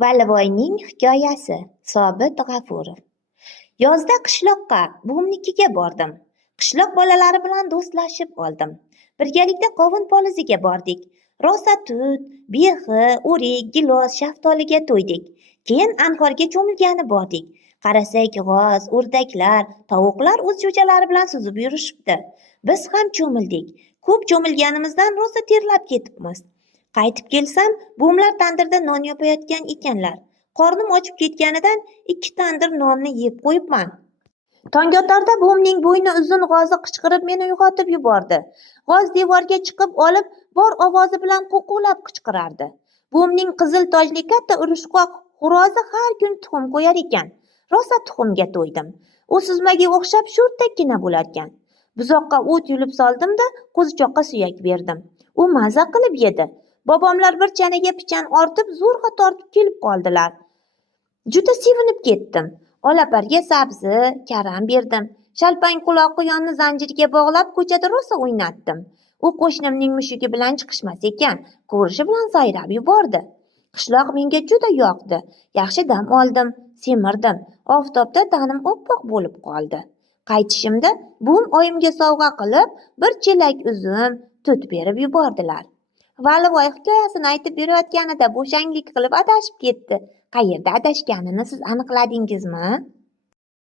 Valivoyning hikoyasi. Sobit G'afurov. Yozda qishloqqa, buvimnikiga bordim. Qishloq bolalari bilan do'stlashib oldim. Birgalikda qovun poliziga bordik. Rosa tut, berxi, o'rik, gilos, shaftoliga to'ydik. Keyin anhorga cho'milgani bordik. Qarasak, g'oz, o'rdaklar, tovuqlar o'z jo'jalari bilan suzib yurishibdi. Biz ham cho'mildik. Ko'p cho'milganimizdan rosa terlab ketibmiz. Qaytib kelsam, buvimlar tandirda non yopayotgan ekanlar. Qornim ochib ketganidan 2 tandir nonni yeb qo'yibman. Tongotlarda buvimning bo'yni uzun g'ozi qichqirib meni uyg'otib yubordi. G'oz devorga chiqib olib, bor ovozi bilan qo'quvlab qichqirardi. Buvimning qizil tojli katta urushqoq xo'rozi har kun tuxum qo'yar ekan. Rosa tuxumga to'ydim. U suzmaga o'xshab sho'rtakkina bo'larkan. Buzoqqa o't yulib soldim-da, qo'zichoqqa suyak berdim. U maza qilib yedi. Bobomlar bir chanaga pichan ortib, zo'rg'a tortib kelib qoldilar. Juda sevinib ketdim. Olaparga sabzi, karam berdim. Shalpang quloq quyonni zanjirga bog'lab ko'chada rosa o'ynatdim. U qo'shnimning mushugi bilan chiqishmas ekan, ko'rishi bilan sayrab yubordi. Qishloq menga juda yoqdi. Yaxshi dam oldim, semirdim. Oftobda tanim oppoq bo'lib qoldi. Qaytishimda buvim oyimga sovg'a qilib, bir chelak uzum, tut berib yubordilar. Valivoy hikoyasini aytib berayotganida bo'shanglik qilib adashib ketdi. Qayerda adashganini siz aniqladingizmi?